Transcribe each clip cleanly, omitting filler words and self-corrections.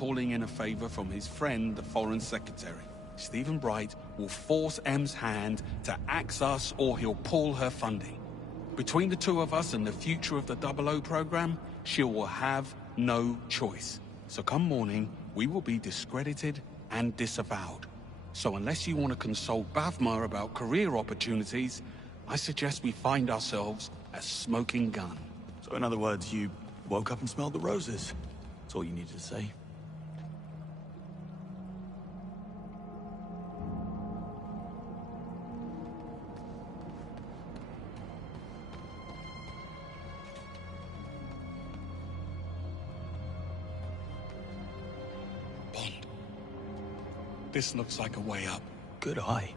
calling in a favor from his friend, the Foreign Secretary. Stephen Bright will force M's hand to axe us or he'll pull her funding. Between the two of us and the future of the 00 program, she will have no choice. So come morning, we will be discredited and disavowed. So unless you want to consult Bavma about career opportunities, I suggest we find ourselves a smoking gun. So in other words, you woke up and smelled the roses. That's all you needed to say. Bond. This looks like a way up. Good eye.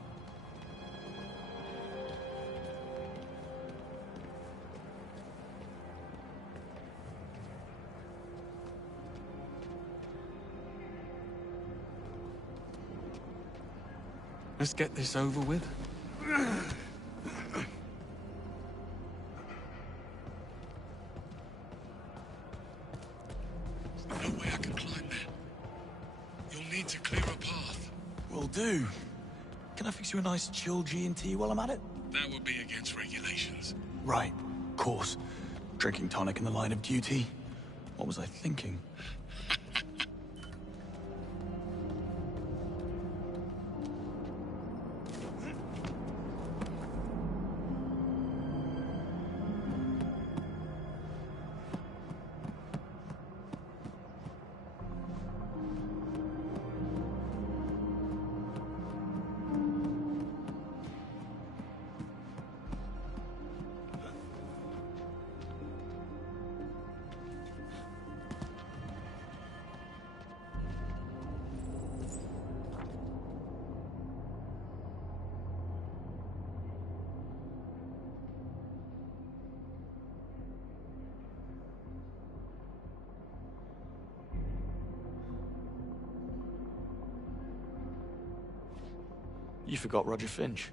Let's get this over with. There's no way I can climb there. You'll need to clear a path. Will do. Can I fix you a nice chill G&T while I'm at it? That would be against regulations. Right, of course. Drinking tonic in the line of duty. What was I thinking? You forgot Roger Finch.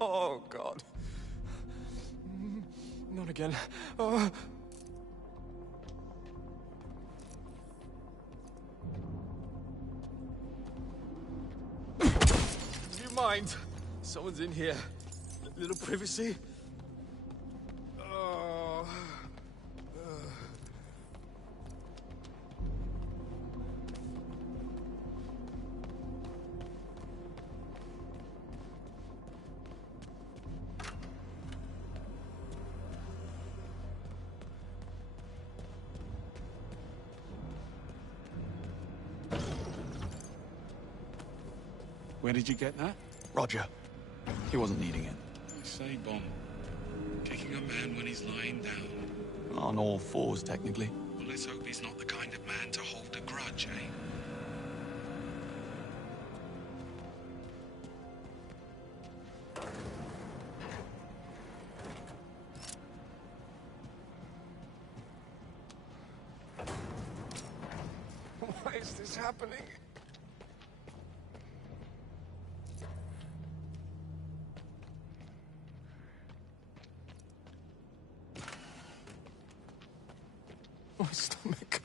Oh, God. Not again. Oh. Do you mind? Someone's in here. A little privacy? Oh. Where did you get that? Roger. He wasn't needing it. I say, Bond. Kicking a man when he's lying down. On all fours, technically. Well, let's hope he's not the kind of man to hold a grudge, eh? Why is this happening? My stomach.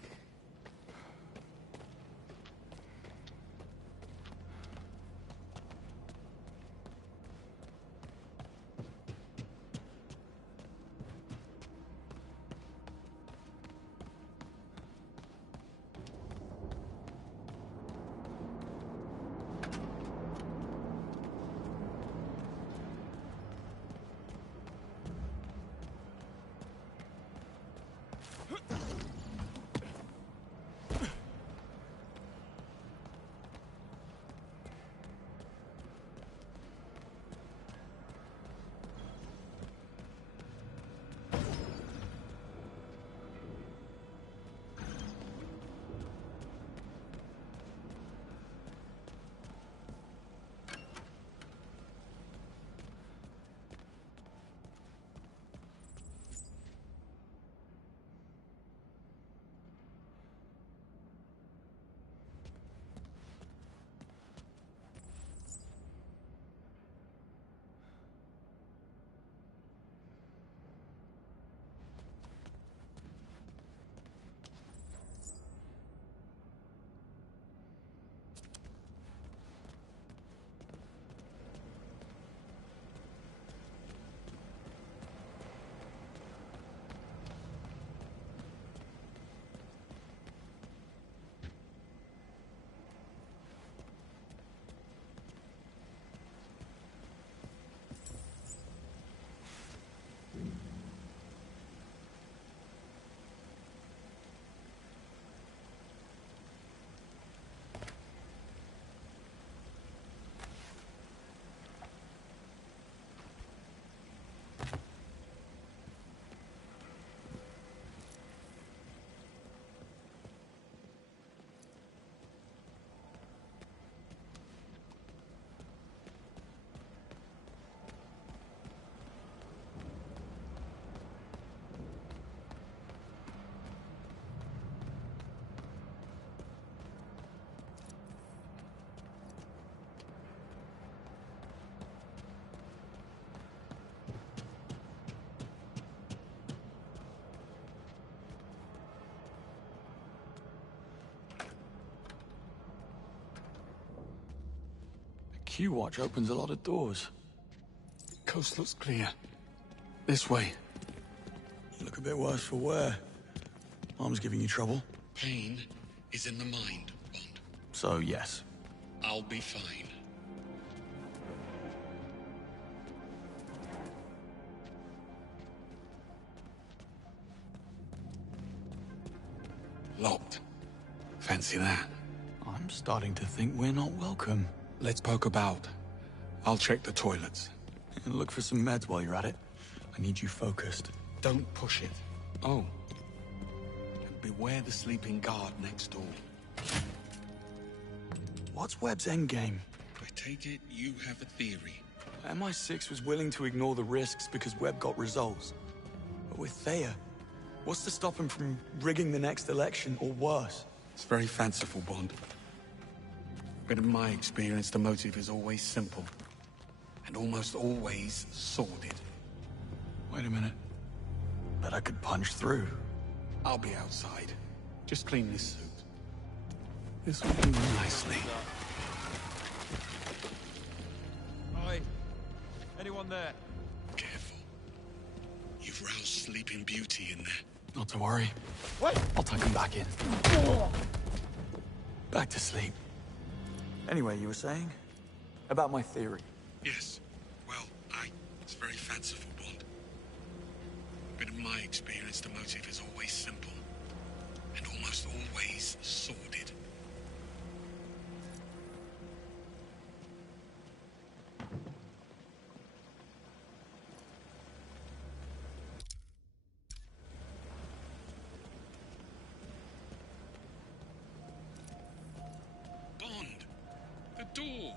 Q-Watch opens a lot of doors. Coast looks clear. This way. You look a bit worse for wear. Mom's giving you trouble. Pain is in the mind, Bond. So, yes. I'll be fine. Locked. Fancy that. I'm starting to think we're not welcome. Let's poke about. I'll check the toilets. And look for some meds while you're at it. I need you focused. Don't push it. Oh. And beware the sleeping guard next door. What's Webb's endgame? I take it you have a theory. MI6 was willing to ignore the risks because Webb got results. But with Thea, what's to stop him from rigging the next election, or worse? It's very fanciful, Bond. But in my experience, the motive is always simple. And almost always sordid. Wait a minute. Bet I could punch through. I'll be outside. Just clean this suit. This will do nicely. Oi. Anyone there? Careful. You've roused Sleeping Beauty in there. Not to worry. Wait! I'll tuck him back in. Back to sleep. Anyway, you were saying? About my theory. Yes. Well, it's very fanciful, Bond. But in my experience, the motive is always simple. And almost always sordid. Bond! The door!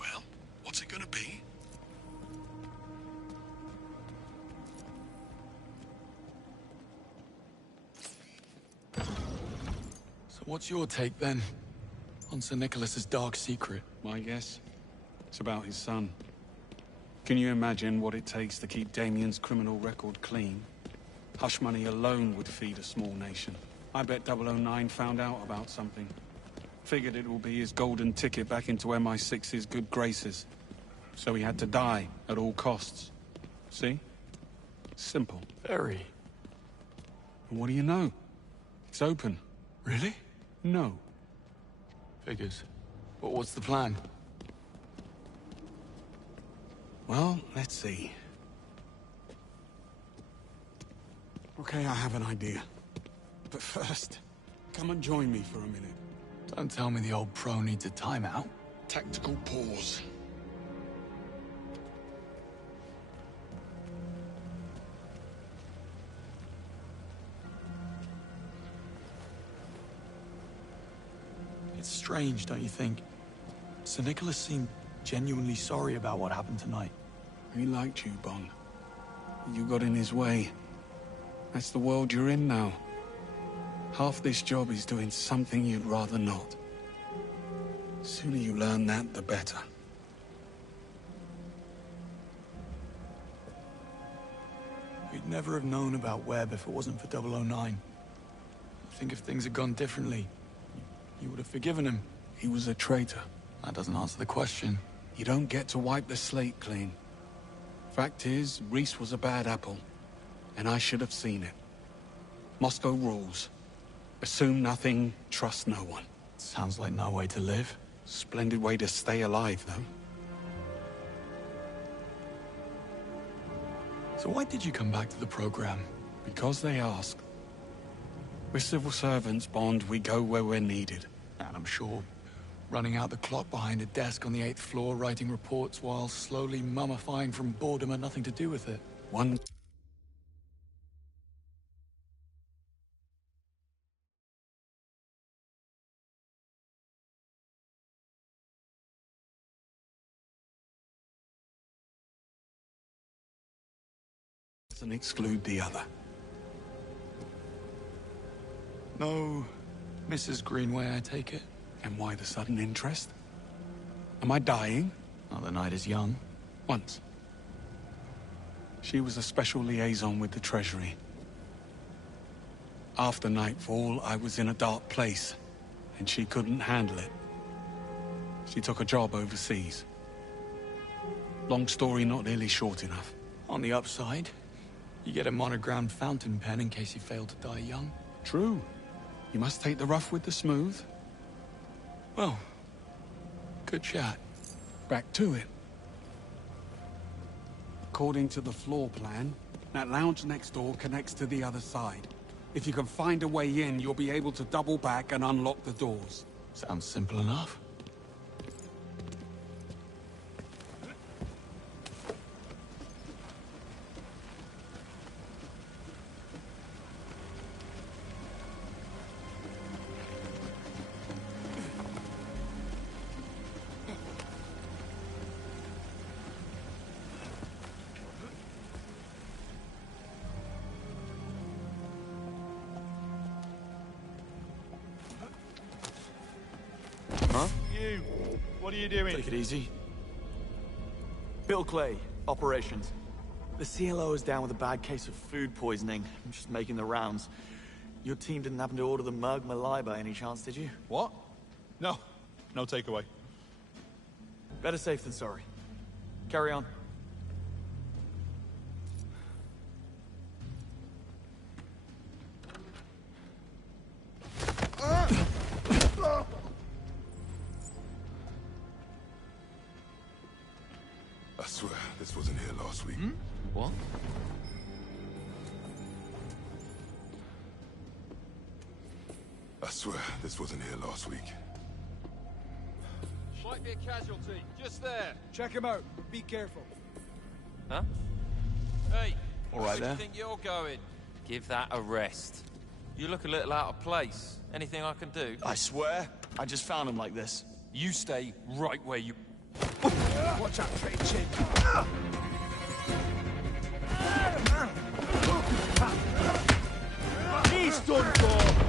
Well, what's it gonna be? So what's your take, then? On Sir Nicholas's dark secret? My guess? It's about his son. Can you imagine what it takes to keep Damien's criminal record clean? Hush money alone would feed a small nation. I bet 009 found out about something. Figured it will be his golden ticket back into MI6's good graces. So he had to die at all costs. See? Simple. Very. And what do you know? It's open. Really? No. Figures. But what's the plan? Well, let's see. Okay, I have an idea. But first, come and join me for a minute. Don't tell me the old pro needs a timeout. Tactical pause. It's strange, don't you think? Sir Nicholas seemed genuinely sorry about what happened tonight. He liked you, Bond. You got in his way. That's the world you're in now. Half this job is doing something you'd rather not. The sooner you learn that, the better. We'd never have known about Webb if it wasn't for 009. I think if things had gone differently, you would have forgiven him. He was a traitor. That doesn't answer the question. You don't get to wipe the slate clean. Fact is, Reese was a bad apple, and I should have seen it. Moscow rules. Assume nothing, trust no one. Sounds like no way to live. Splendid way to stay alive, though. So why did you come back to the program? Because they ask. We're civil servants, Bond. We go where we're needed. And I'm sure running out the clock behind a desk on the 8th floor, writing reports while slowly mummifying from boredom had nothing to do with it. One doesn't exclude the other. No Mrs. Greenway, I take it? And why the sudden interest? Am I dying? Oh, the night is young. Once. She was a special liaison with the Treasury. After nightfall, I was in a dark place, and she couldn't handle it. She took a job overseas. Long story, not nearly short enough. On the upside, you get a monogrammed fountain pen in case you fail to die young. True. You must take the rough with the smooth. Well, good chat. Back to it. According to the floor plan, that lounge next door connects to the other side. If you can find a way in, you'll be able to double back and unlock the doors. Sounds simple enough. Huh? You, what are you doing? Take it easy. Bill Clay, operations. The CLO is down with a bad case of food poisoning. I'm just making the rounds. Your team didn't happen to order the Merg Malai by any chance, did you? What? No. No takeaway. Better safe than sorry. Carry on. I swear, this wasn't here last week. What? I swear, this wasn't here last week. Might be a casualty, just there. Check him out. Be careful. Huh? Hey, All right where do there. you think you're going? Give that a rest. You look a little out of place. Anything I can do? I swear, I just found him like this. You stay right where you... Watch out, trade chin. He's done for!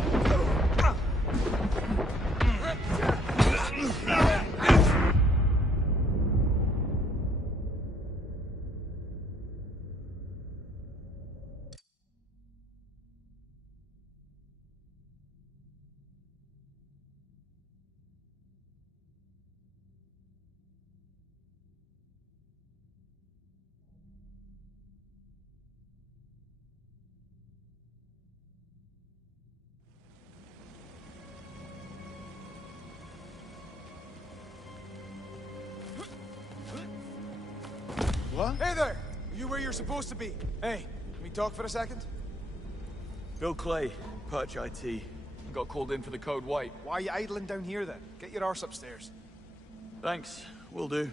What? Hey there! Are you where you're supposed to be? Hey, can we talk for a second? Bill Clay, Perch IT. Got called in for the code white. Why are you idling down here then? Get your arse upstairs. Thanks, will do.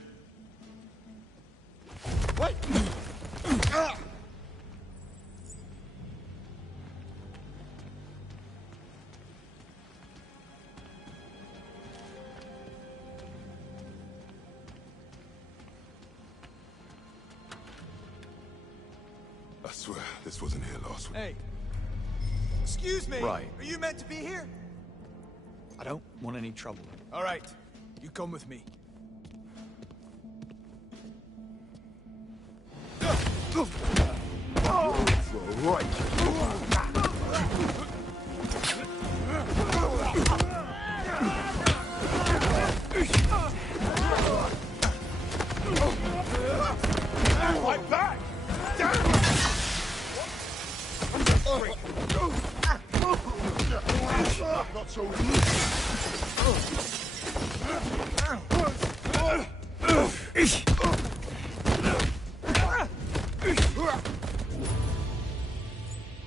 What? I swear, this wasn't here last week. Hey. Excuse me. Right. Are you meant to be here? I don't want any trouble. All right. You come with me. Right back! Not so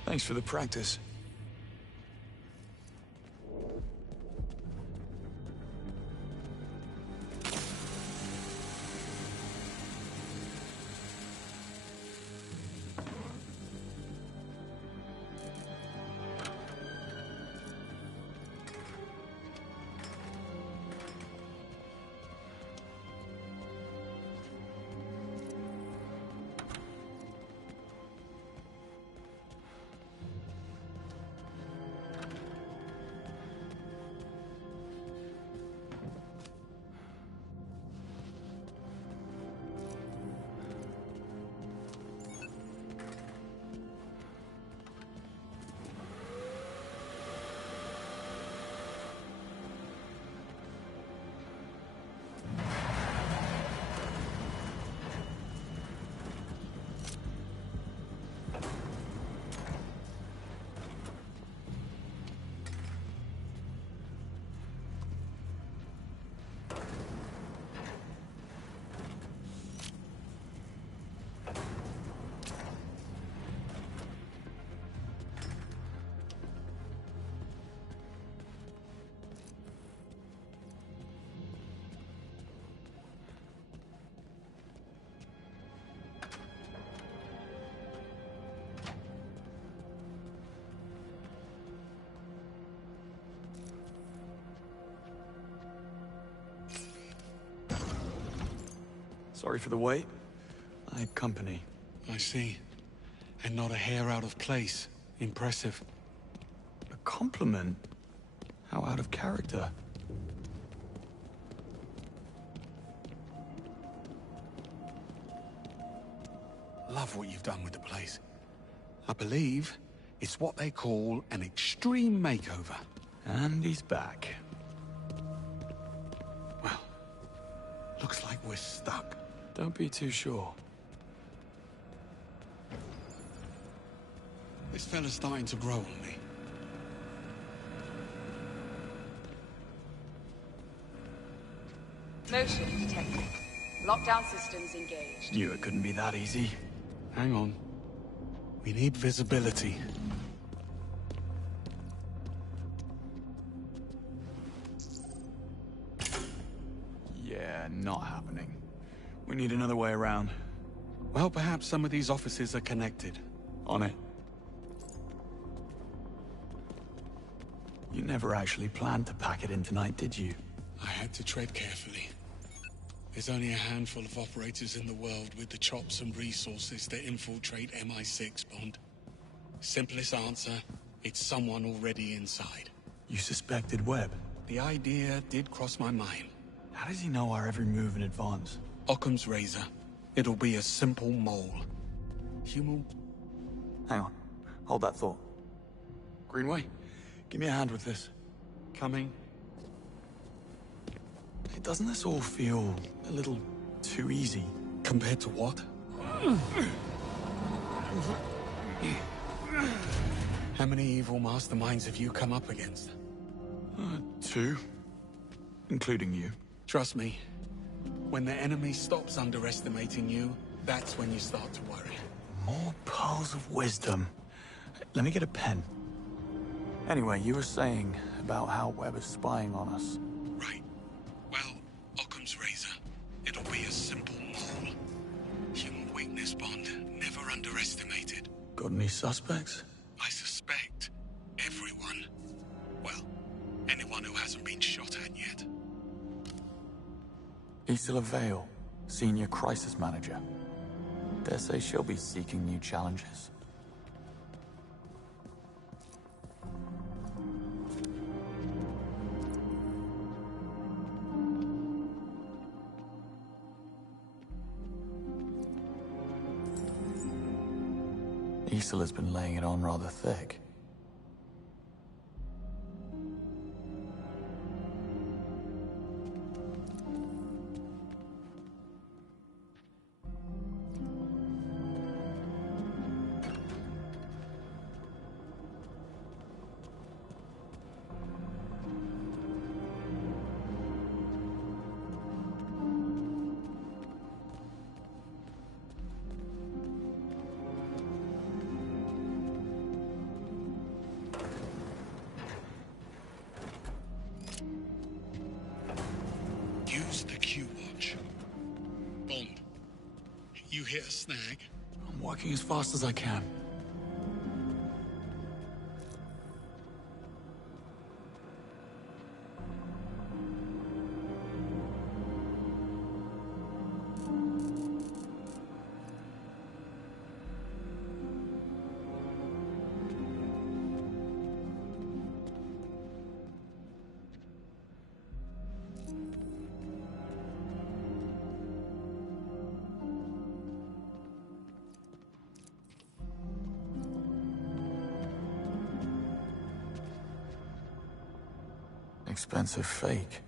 Thanks for the practice. Sorry for the wait. I had company. I see. And not a hair out of place. Impressive. A compliment? How out of character. Love what you've done with the place. I believe it's what they call an extreme makeover. And he's back. Well, looks like we're stuck. Don't be too sure. This fella's starting to grow on me. Motion detected. Lockdown systems engaged. Knew it couldn't be that easy. Hang on. We need visibility. Yeah, not happening. We need another way around. Well, perhaps some of these offices are connected. On it. You never actually planned to pack it in tonight, did you? I had to tread carefully. There's only a handful of operators in the world with the chops and resources to infiltrate MI6, Bond. Simplest answer, it's someone already inside. You suspected Webb? The idea did cross my mind. How does he know our every move in advance? Occam's razor. It'll be a simple mole. Human... Hang on. Hold that thought. Greenway, give me a hand with this. Coming. Hey, doesn't this all feel a little too easy? Compared to what? How many evil masterminds have you come up against? 2. Including you. Trust me, when the enemy stops underestimating you, that's when you start to worry. More pearls of wisdom. Let me get a pen. Anyway, you were saying about how Webb is spying on us. Right. Well, Occam's razor. It'll be a simple mole. Human weakness, Bond. Never underestimated. Got any suspects? I suspect everyone. Well, anyone who hasn't been shot at yet. Isla Vale, Senior Crisis Manager. Dare say she'll be seeking new challenges. Isola's been laying it on rather thick. Use the Q-Watch. Bond, you hit a snag? I'm working as fast as I can. Expensive fake.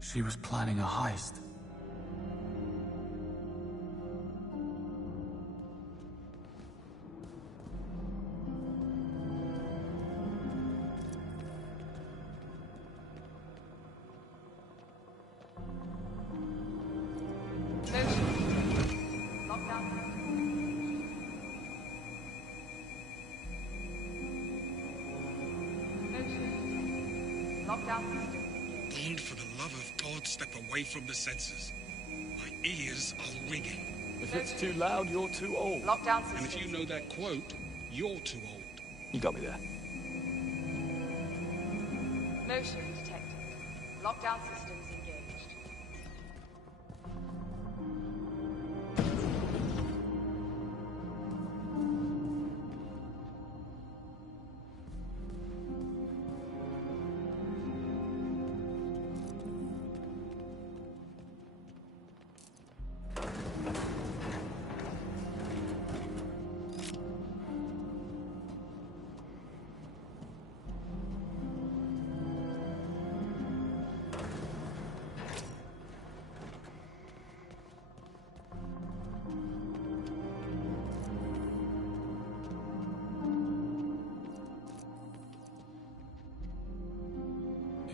She was planning a heist. Bond, for the love of God, step away from the sensors. My ears are ringing. If it's too loud, you're too old. Lockdown And systems if you know that engaged. quote, you're too old. You got me there. Motion detected. Lockdown systems engaged.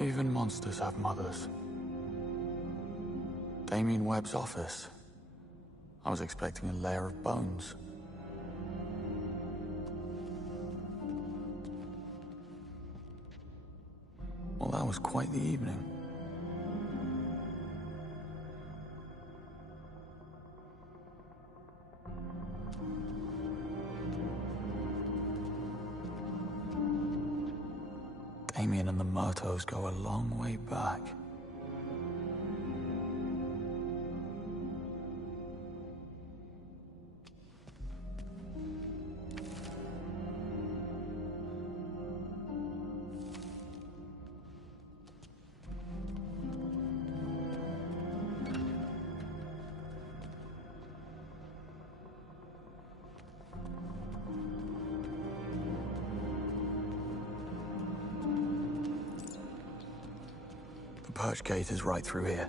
Even monsters have mothers. Damien Webb's office. I was expecting a layer of bones. Well, that was quite the evening. Damien and the Murtos go a long way back. The perch gate is right through here.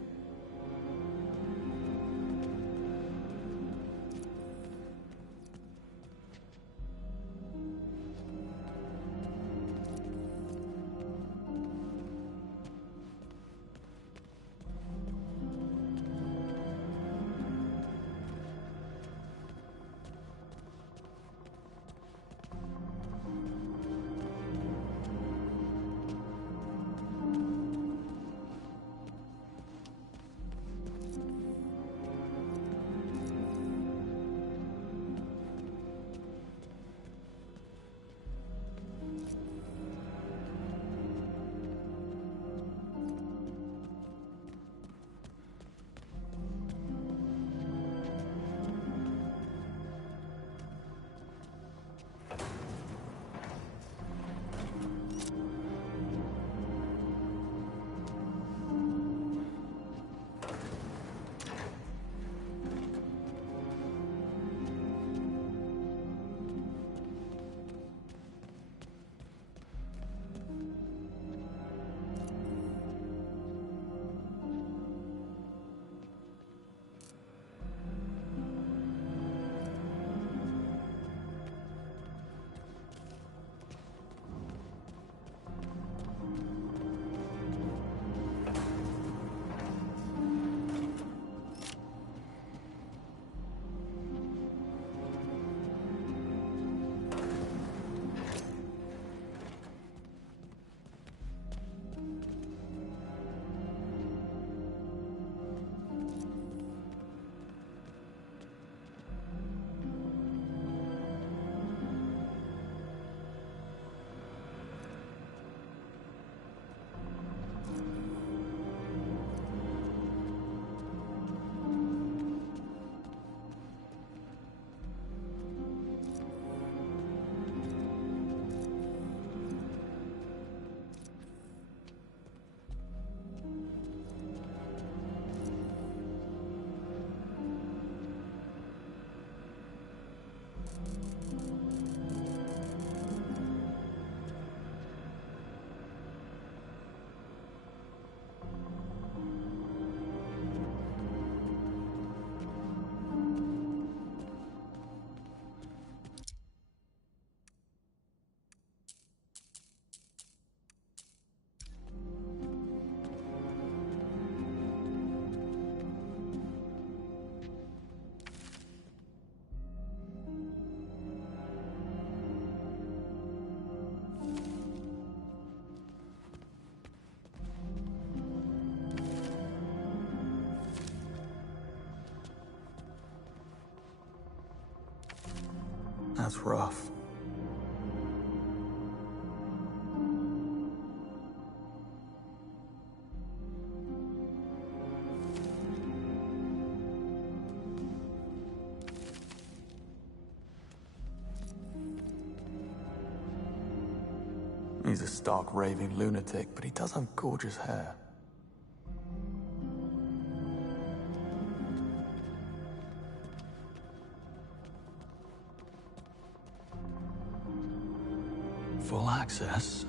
That's rough. He's a stark raving lunatic, but he does have gorgeous hair. Full access.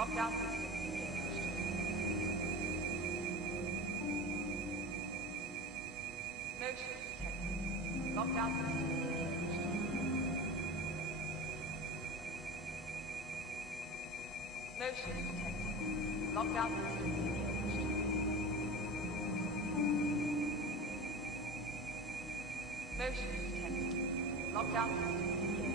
Lockdown systems engaged. Motion detected. Lockdown systems engaged. Motion detected. Lockdown systems engaged. Motion detected. Lockdown systems engaged.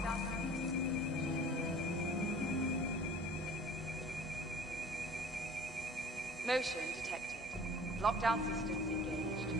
Lockdown. Motion detected. Lockdown systems engaged.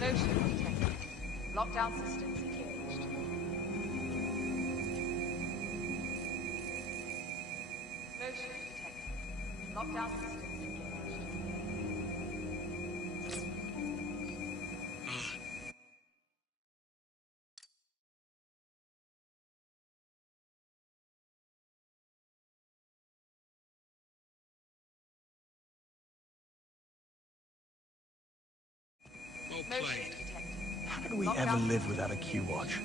Motion detected. Lockdown systems engaged. Motion detected. Lockdown systems engaged. Well played. How did we ever live without a Q-Watch?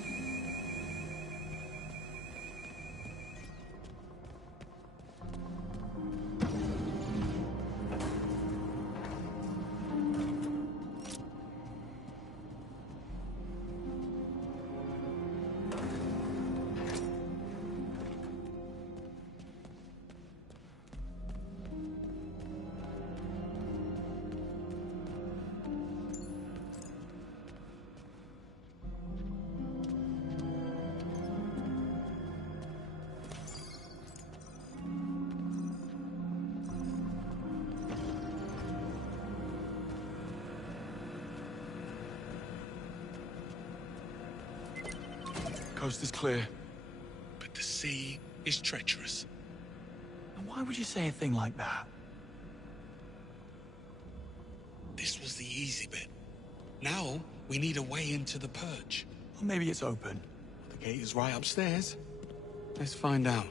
Coast is clear. But the sea is treacherous. And why would you say a thing like that? This was the easy bit. Now, we need a way into the purge. Or maybe it's open. The gate is right upstairs. Let's find out.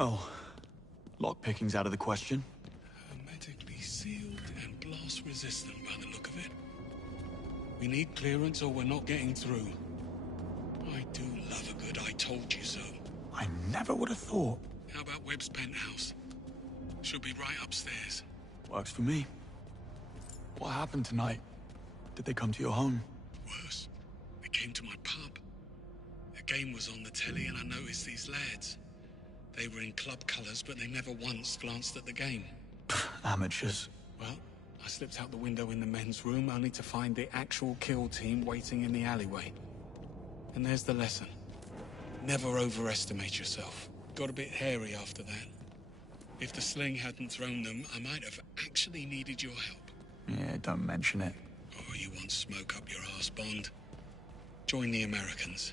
Oh, lockpicking's out of the question. Hermetically sealed and blast resistant by the look of it. We need clearance or we're not getting through. I do love a good I told you so. I never would have thought. How about Webb's penthouse? Should be right upstairs. Works for me. What happened tonight? Did they come to your home? Worse, they came to my pub. A game was on the telly and I noticed these lads. They were in club colours, but they never once glanced at the game. Amateurs. Well, I slipped out the window in the men's room only to find the actual kill team waiting in the alleyway. And there's the lesson. Never overestimate yourself. Got a bit hairy after that. If the sling hadn't thrown them, I might have actually needed your help. Yeah, don't mention it. Oh, you want smoke up your arse, Bond? Join the Americans.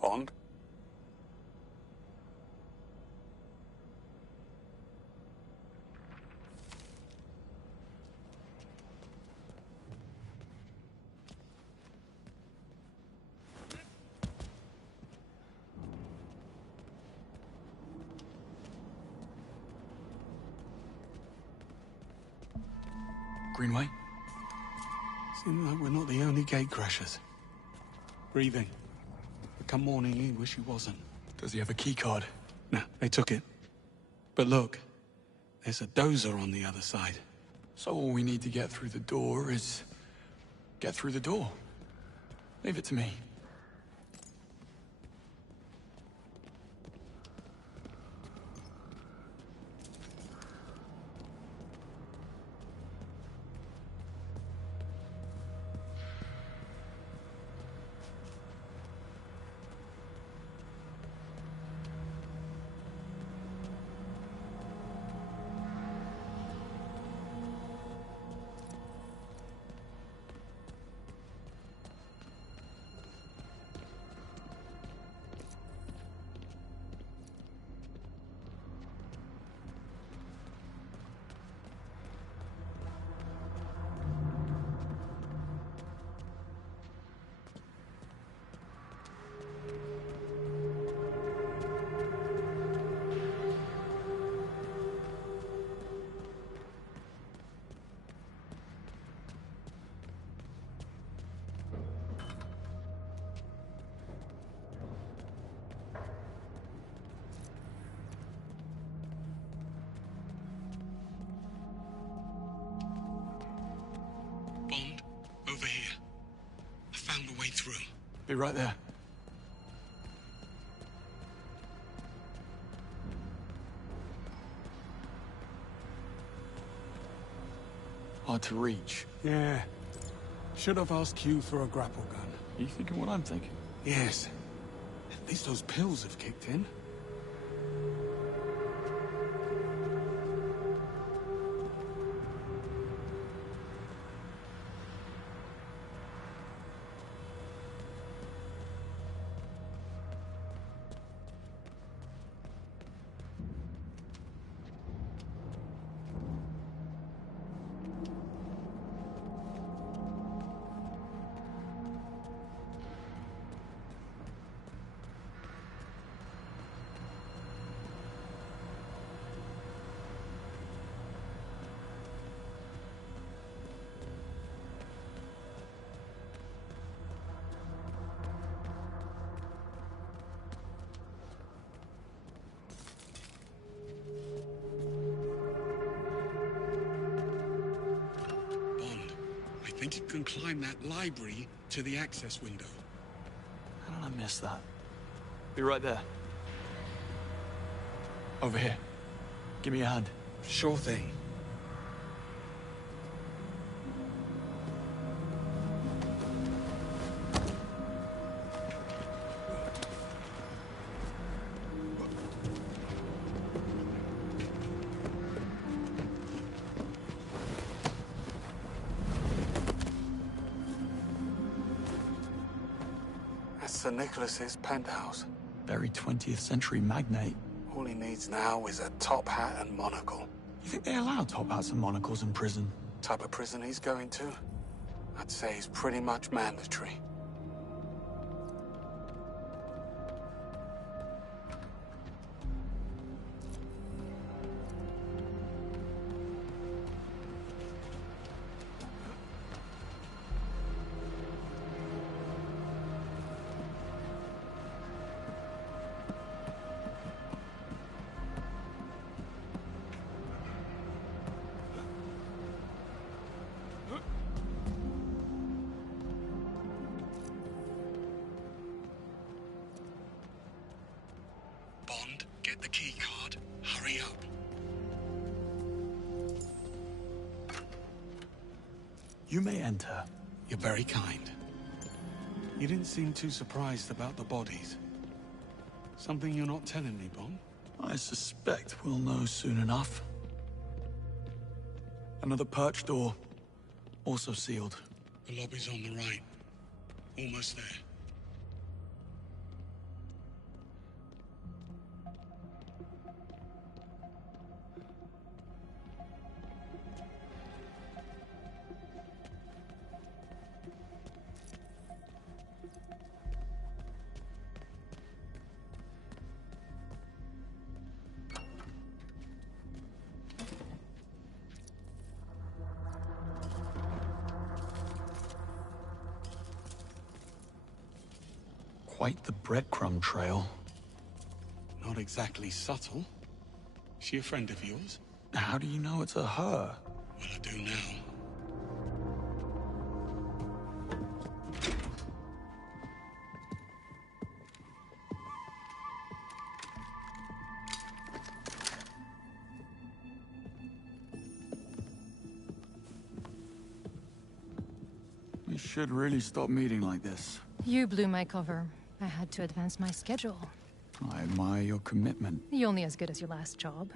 Bond? Greenway? Seems like we're not the only gatecrashers. Breathing. But come morning, he wish he wasn't. Does he have a key card? No, they took it. But look, there's a dozer on the other side. So all we need to get through the door is... get through the door. Leave it to me. Bond, over here. I found a way through. Be right there. Hard to reach. Yeah. Should have asked Q for a grapple gun. Are you thinking what I'm thinking? Yes. At least those pills have kicked in. I think you can climb that library to the access window. How did I miss that? Be right there. Over here. Give me a hand. Sure thing. Sir Nicholas's penthouse. Very 20th century magnate. All he needs now is a top hat and monocle. You think they allow top hats and monocles in prison? Type of prison he's going to? I'd say it's pretty much mandatory. Bond, get the key card. Hurry up. You may enter. You're very kind. You didn't seem too surprised about the bodies. Something you're not telling me, Bond? I suspect we'll know soon enough. Another perch door. Also sealed. The lobby's on the right. Almost there. Quite the breadcrumb trail. Not exactly subtle. She a friend of yours? How do you know it's a her? Well, I do now. We should really stop meeting like this. You blew my cover. I had to advance my schedule. I admire your commitment. You're only as good as your last job.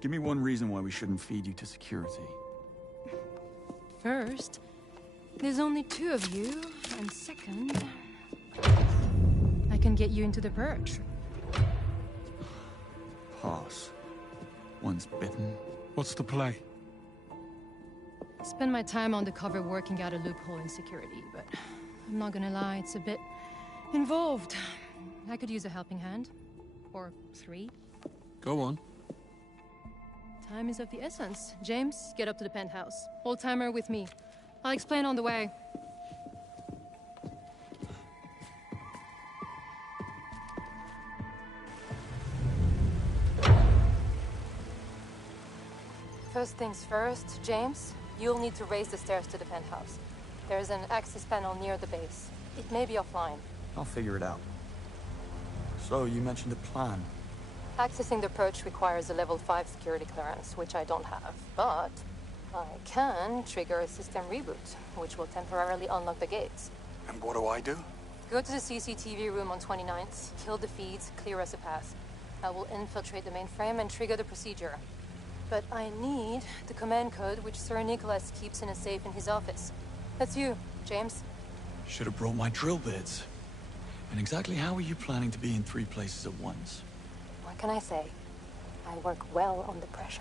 Give me one reason why we shouldn't feed you to security. First, there's only 2 of you, and second, I can get you into the purge. Pass. Once bitten. What's the play? Spend my time on the cover working out a loophole in security, but I'm not gonna lie, it's a bit involved. I could use a helping hand. Or 3. Go on. Time is of the essence. James, get up to the penthouse. Old-timer with me. I'll explain on the way. First things first, James, you'll need to raise the stairs to the penthouse. There's an access panel near the base. It may be offline. I'll figure it out. So, you mentioned a plan. Accessing the perch requires a level 5 security clearance, which I don't have. But I can trigger a system reboot, which will temporarily unlock the gates. And what do I do? Go to the CCTV room on 29th, kill the feeds, clear us a path. I will infiltrate the mainframe and trigger the procedure. But I need the command code which Sir Nicholas keeps in a safe in his office. That's you, James. Should have brought my drill bits. And exactly how are you planning to be in 3 places at once? What can I say? I work well under pressure.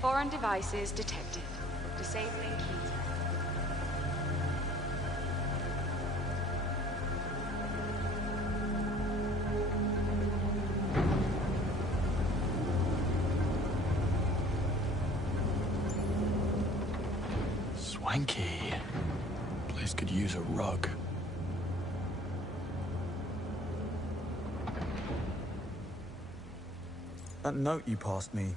Foreign devices detected. Disabling keys. Swanky. Place could use a rug. That note you passed me,